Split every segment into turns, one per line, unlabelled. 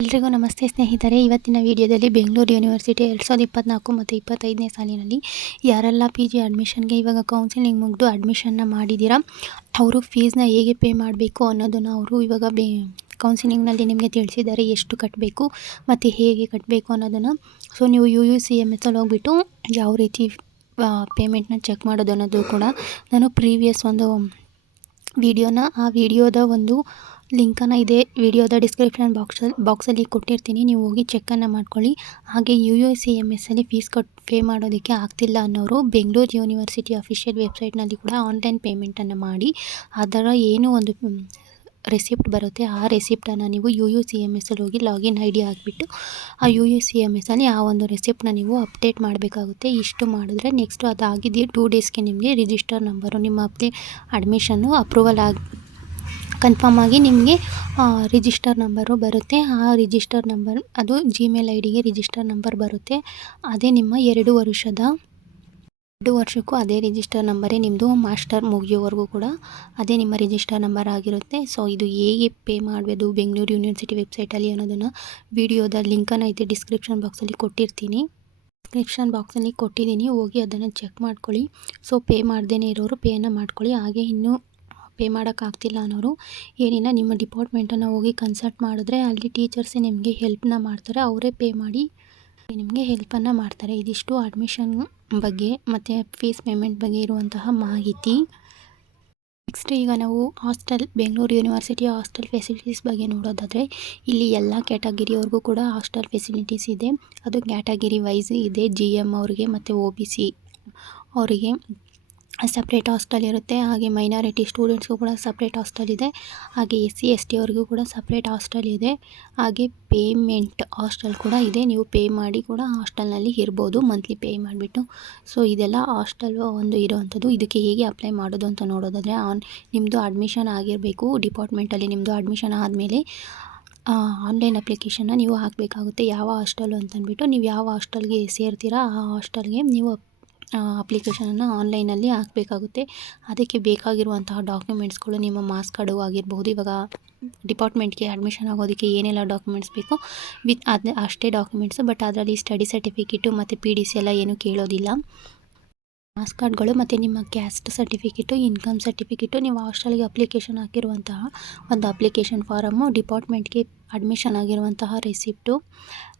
ಎಲ್ರಿಗೂ ನಮಸ್ತೆ ಸ್ನೇಹಿತರೆ. ಇವತ್ತಿನ ವಿಡಿಯೋದಲ್ಲಿ ಬೆಂಗಳೂರು ಯೂನಿವರ್ಸಿಟಿ ಎರಡು ಸಾವಿರದ ಇಪ್ಪತ್ನಾಲ್ಕು ಮತ್ತು ಇಪ್ಪತ್ತೈದನೇ ಸಾಲಿನಲ್ಲಿ ಯಾರೆಲ್ಲ ಪಿ ಜಿ ಅಡ್ಮಿಷನ್ಗೆ ಇವಾಗ ಕೌನ್ಸಿಲಿಂಗ್ ಮುಗಿದು ಅಡ್ಮಿಷನ್ನ ಮಾಡಿದ್ದೀರಾ? ಅವರು ಫೀಸ್ನ ಹೇಗೆ ಪೇ ಮಾಡಬೇಕು ಅನ್ನೋದನ್ನು ಅವರು ಇವಾಗ ಬೇ ಕೌನ್ಸಿಲಿಂಗ್ನಲ್ಲಿ ನಿಮಗೆ ತಿಳಿಸಿದ್ದಾರೆ. ಎಷ್ಟು ಕಟ್ಟಬೇಕು ಮತ್ತು ಹೇಗೆ ಕಟ್ಟಬೇಕು ಅನ್ನೋದನ್ನು. ಸೊ ನೀವು U U C M S ಅಲ್ಲಿ ಹೋಗ್ಬಿಟ್ಟು ಯಾವ ರೀತಿ ಪೇಮೆಂಟ್ನ ಚೆಕ್ ಮಾಡೋದು ಅನ್ನೋದು ಕೂಡ ನಾನು ಪ್ರೀವಿಯಸ್ ಒಂದು ವಿಡಿಯೋನ ಆ ವಿಡಿಯೋದ ಒಂದು ಲಿಂಕನ್ನು ಇದೆ ವಿಡಿಯೋದ ಡಿಸ್ಕ್ರಿಪ್ಷನ್ ಬಾಕ್ಸಲ್ಲಿ ಬಾಕ್ಸಲ್ಲಿ ಕೊಟ್ಟಿರ್ತೀನಿ. ನೀವು ಹೋಗಿ ಚೆಕ್ಕನ್ನು ಮಾಡ್ಕೊಳ್ಳಿ. ಹಾಗೆ ಯು ಯು ಸಿ ಎಂ ಎಸ್ಸಲ್ಲಿ ಫೀಸ್ ಕಟ್ ಪೇ ಮಾಡೋದಕ್ಕೆ ಆಗ್ತಿಲ್ಲ ಅನ್ನೋರು ಬೆಂಗಳೂರು ಯೂನಿವರ್ಸಿಟಿ ಅಫಿಷಿಯಲ್ ವೆಬ್ಸೈಟ್ನಲ್ಲಿ ಕೂಡ ಆನ್ಲೈನ್ ಪೇಮೆಂಟನ್ನು ಮಾಡಿ. ಅದರ ಏನು ಒಂದು ರೆಸಿಪ್ಟ್ ಬರುತ್ತೆ. ಆ ರೆಸಿಪ್ಟನ್ನು ನೀವು ಯು ಯು ಸಿ ಎಂ ಎಸ್ಸಲ್ಲಿ ಹೋಗಿ ಲಾಗಿನ್ ಐ ಡಿ ಹಾಕಿಬಿಟ್ಟು ಆ ಯು ಯು ಸಿ ಎಂ ಎಸ್ಸಲ್ಲಿ ಆ ಒಂದು ರೆಸಿಪ್ಟನ್ನ ನೀವು ಅಪ್ಡೇಟ್ ಮಾಡಬೇಕಾಗುತ್ತೆ. ಇಷ್ಟು ಮಾಡಿದ್ರೆ ನೆಕ್ಸ್ಟು ಅದಾಗಿದ್ದು ಟೂ ಡೇಸ್ಗೆ ನಿಮಗೆ ರಿಜಿಸ್ಟರ್ ನಂಬರು, ನಿಮ್ಮ ಅಪ್ಡೇ ಅಡ್ಮಿಷನ್ನು ಅಪ್ರೂವಲ್ ಆಗಿ ಕನ್ಫರ್ಮ್ ಆಗಿ ನಿಮಗೆ ರಿಜಿಸ್ಟರ್ ನಂಬರು ಬರುತ್ತೆ. ಆ ರಿಜಿಸ್ಟರ್ ನಂಬರ್ ಅದು ಜಿಮೇಲ್ ಐ ಡಿಗೆ ರಿಜಿಸ್ಟರ್ ನಂಬರ್ ಬರುತ್ತೆ. ಅದೇ ನಿಮ್ಮ ಎರಡು ವರ್ಷದ, ಎರಡು ವರ್ಷಕ್ಕೂ ಅದೇ ರಿಜಿಸ್ಟರ್ ನಂಬರೇ ನಿಮ್ಮದು ಮಾಸ್ಟರ್ ಮುಗಿಯೋವರೆಗೂ ಕೂಡ ಅದೇ ನಿಮ್ಮ ರಿಜಿಸ್ಟರ್ ನಂಬರ್ ಆಗಿರುತ್ತೆ. ಸೊ ಇದು ಹೇಗೆ ಪೇ ಮಾಡಬೇಕು ಬೆಂಗಳೂರು ಯೂನಿವರ್ಸಿಟಿ ವೆಬ್ಸೈಟಲ್ಲಿ ಅನ್ನೋದನ್ನು ವಿಡಿಯೋದ ಲಿಂಕನ್ನು ಐತೆ ಡಿಸ್ಕ್ರಿಪ್ಷನ್ ಬಾಕ್ಸಲ್ಲಿ ಕೊಟ್ಟಿರ್ತೀನಿ. ಡಿಸ್ಕ್ರಿಪ್ಷನ್ ಬಾಕ್ಸಲ್ಲಿ ಕೊಟ್ಟಿದ್ದೀನಿ, ಹೋಗಿ ಅದನ್ನು ಚೆಕ್ ಮಾಡ್ಕೊಳ್ಳಿ. ಸೊ ಪೇ ಮಾಡ್ದೇ ಇರೋರು ಪೇಯನ್ನು ಮಾಡ್ಕೊಳ್ಳಿ. ಹಾಗೆ ಇನ್ನೂ ಪೇ ಮಾಡೋಕ್ಕಾಗ್ತಿಲ್ಲ ಅನ್ನೋರು, ಏನಿಲ್ಲ, ನಿಮ್ಮ ಡಿಪಾರ್ಟ್ಮೆಂಟನ್ನು ಹೋಗಿ ಕನ್ಸಲ್ಟ್ ಮಾಡಿದ್ರೆ ಅಲ್ಲಿ ಟೀಚರ್ಸೇ ನಿಮಗೆ ಹೆಲ್ಪ್ನ ಮಾಡ್ತಾರೆ. ಅವರೇ ಪೇ ಮಾಡಿ ನಿಮಗೆ ಹೆಲ್ಪನ್ನು ಮಾಡ್ತಾರೆ. ಇದಿಷ್ಟು ಅಡ್ಮಿಷನ್ ಬಗ್ಗೆ ಮತ್ತು ಫೀಸ್ ಪೇಮೆಂಟ್ ಬಗ್ಗೆ ಇರುವಂತಹ ಮಾಹಿತಿ. ನೆಕ್ಸ್ಟ್ ಈಗ ನಾವು hostel Bengaluru university hostel facilities ಬಗ್ಗೆ ನೋಡೋದಾದರೆ, ಇಲ್ಲಿ ಎಲ್ಲ ಕ್ಯಾಟಗಿರಿಯವ್ರಿಗೂ ಕೂಡ ಹಾಸ್ಟೆಲ್ ಫೆಸಿಲಿಟೀಸ್ ಇದೆ. ಅದು ಕ್ಯಾಟಗಿರಿ ವೈಸ್ ಇದೆ. ಜಿ ಎಂ ಅವ್ರಿಗೆ ಮತ್ತು ಒ ಬಿ ಸಿ ಅವರಿಗೆ. ಸಪ್ರೇಟ್ ಹಾಸ್ಟೆಲ್ ಇರುತ್ತೆ. ಹಾಗೆ ಮೈನಾರಿಟಿ ಸ್ಟೂಡೆಂಟ್ಸ್ಗೂ ಕೂಡ ಸಪ್ರೇಟ್ ಹಾಸ್ಟೆಲ್ ಇದೆ. ಹಾಗೆ ಎಸ್ ಸಿ ಎಸ್ ಟಿ ಅವ್ರಿಗೂ ಕೂಡ ಸಪ್ರೇಟ್ ಹಾಸ್ಟೆಲ್ ಇದೆ. ಹಾಗೆ ಪೇಮೆಂಟ್ ಹಾಸ್ಟೆಲ್ ಕೂಡ ಇದೆ. ನೀವು ಪೇ ಮಾಡಿ ಕೂಡ ಹಾಸ್ಟೆಲ್ನಲ್ಲಿ ಇರ್ಬೋದು. ಮಂತ್ಲಿ ಪೇ ಮಾಡಿಬಿಟ್ಟು. ಸೊ ಇದೆಲ್ಲ ಹಾಸ್ಟೆಲ್ ಒಂದು ಇರೋವಂಥದ್ದು. ಇದಕ್ಕೆ ಹೇಗೆ ಅಪ್ಲೈ ಮಾಡೋದು ಅಂತ ನೋಡೋದಾದರೆ ಆನ್ ನಿಮ್ಮದು ಅಡ್ಮಿಷನ್ ಆಗಿರಬೇಕು. ಡಿಪಾರ್ಟ್ಮೆಂಟಲ್ಲಿ ನಿಮ್ಮದು ಅಡ್ಮಿಷನ್ ಆದಮೇಲೆ ಆನ್ಲೈನ್ ಅಪ್ಲಿಕೇಶನ್ನ ನೀವು ಹಾಕಬೇಕಾಗುತ್ತೆ. ಯಾವ ಹಾಸ್ಟೆಲು ಅಂತಂದ್ಬಿಟ್ಟು ನೀವು ಯಾವ ಹಾಸ್ಟೆಲ್ಗೆ ಸೇರ್ತೀರಾ, ಆ ಹಾಸ್ಟೆಲ್ಗೆ ನೀವು ಅಪ್ಲಿಕೇಶನನ್ನು ಆನ್ಲೈನಲ್ಲಿ ಹಾಕಬೇಕಾಗುತ್ತೆ. ಅದಕ್ಕೆ ಬೇಕಾಗಿರುವಂತಹ ಡಾಕ್ಯುಮೆಂಟ್ಸ್ಗಳು ನಿಮ್ಮ ಮಾರ್ಕ್ಸ್ ಕಾರ್ಡು ಆಗಿರ್ಬೋದು ಇವಾಗ ಡಿಪಾರ್ಟ್ಮೆಂಟ್ಗೆ ಅಡ್ಮಿಷನ್ ಆಗೋದಕ್ಕೆ ಏನೆಲ್ಲ ಡಾಕ್ಯುಮೆಂಟ್ಸ್ ಬೇಕು? ವಿತ್ ಅದು, ಅಷ್ಟೇ ಡಾಕ್ಯುಮೆಂಟ್ಸ್ ಬಟ್ ಅದರಲ್ಲಿ ಸ್ಟಡಿ ಸರ್ಟಿಫಿಕೇಟು ಮತ್ತು ಪಿ ಡಿ ಸಿ ಎಲ್ಲ ಏನೂ ಕೇಳೋದಿಲ್ಲ. ಮಾರ್ಕ್ಸ್ ಕಾರ್ಡ್ಗಳು ಮತ್ತು ನಿಮ್ಮ ಕ್ಯಾಸ್ಟ್ ಸರ್ಟಿಫಿಕೇಟು ಇನ್ಕಮ್ ಸರ್ಟಿಫಿಕೇಟು ನೀವು ಹಾಸ್ಟೆಲ್ಗೆ ಅಪ್ಲಿಕೇಶನ್ ಹಾಕಿರುವಂತಹ ಒಂದು ಅಪ್ಲಿಕೇಶನ್ ಫಾರಮ್ಮು ಡಿಪಾರ್ಟ್ಮೆಂಟ್ಗೆ ಅಡ್ಮಿಷನ್ ಆಗಿರುವಂತಹ ರೆಸಿಪ್ಟು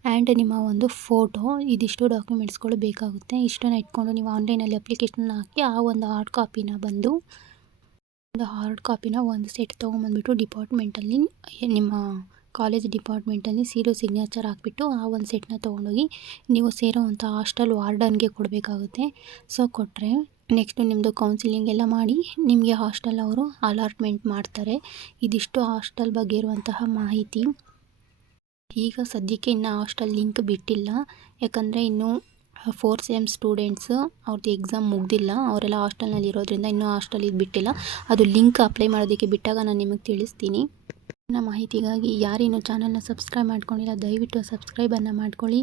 ಆ್ಯಂಡ್ ನಿಮ್ಮ ಒಂದು ಫೋಟೋ ಇದಿಷ್ಟು ಡಾಕ್ಯುಮೆಂಟ್ಸ್ಗಳು ಬೇಕಾಗುತ್ತೆ. ಇಷ್ಟನ್ನು ಇಟ್ಕೊಂಡು ನೀವು ಆನ್ಲೈನಲ್ಲಿ ಅಪ್ಲಿಕೇಶನ್ ಹಾಕಿ ಆ ಒಂದು ಹಾರ್ಡ್ ಕಾಪಿನ ಬಂದು ಒಂದು ಹಾರ್ಡ್ ಕಾಪಿನ ಒಂದು ಸೆಟ್ ತೊಗೊಂಬಂದ್ಬಿಟ್ಟು ಡಿಪಾರ್ಟ್ಮೆಂಟಲ್ಲಿ ನಿಮ್ಮ ಕಾಲೇಜ್ ಡಿಪಾರ್ಟ್ಮೆಂಟಲ್ಲಿ ಸೀರೋ ಸಿಗ್ನೇಚರ್ ಹಾಕ್ಬಿಟ್ಟು ಆ ಒಂದು ಸೆಟ್ನ ತೊಗೊಂಡೋಗಿ ನೀವು ಸೇರೋವಂಥ ಹಾಸ್ಟೆಲ್ ವಾರ್ಡನ್ಗೆ ಕೊಡಬೇಕಾಗುತ್ತೆ. ಸೊ ಕೊಟ್ಟರೆ ನೆಕ್ಸ್ಟು ನಿಮ್ಮದು ಕೌನ್ಸಿಲಿಂಗ್ ಎಲ್ಲ ಮಾಡಿ, ನಿಮಗೆ ಹಾಸ್ಟೆಲ್ ಅವರು ಅಲಾಟ್ಮೆಂಟ್ ಮಾಡ್ತಾರೆ. ಇದಿಷ್ಟು ಹಾಸ್ಟೆಲ್ ಬಗ್ಗೆ ಇರುವಂತಹ ಮಾಹಿತಿ. ಈಗ ಸದ್ಯಕ್ಕೆ ಇನ್ನು ಹಾಸ್ಟೆಲ್ ಲಿಂಕ್ ಬಿಟ್ಟಿಲ್ಲ. ಯಾಕಂದರೆ ಇನ್ನೂ ಫೋರ್ ಸೆಮ್ ಸ್ಟೂಡೆಂಟ್ಸ್ ಅವ್ರದ್ದು ಎಕ್ಸಾಮ್ ಮುಗ್ದಿಲ್ಲ. ಅವರೆಲ್ಲ ಹಾಸ್ಟೆಲ್ನಲ್ಲಿ ಇರೋದ್ರಿಂದ ಇನ್ನೂ ಹಾಸ್ಟೆಲ್ ಇದು ಬಿಟ್ಟಿಲ್ಲ. ಅದು ಲಿಂಕ್ ಅಪ್ಲೈ ಮಾಡೋದಕ್ಕೆ ಬಿಟ್ಟಾಗ ನಾನು ನಿಮಗೆ ತಿಳಿಸ್ತೀನಿ. ಮಾಹಿತಿಗಾಗಿ ಯಾರೇನು ಚಾನಲ್ನ ಸಬ್ಸ್ಕ್ರೈಬ್ ಮಾಡ್ಕೊಂಡಿಲ್ಲ, ದಯವಿಟ್ಟು ಸಬ್ಸ್ಕ್ರೈಬನ್ನು ಮಾಡ್ಕೊಳ್ಳಿ.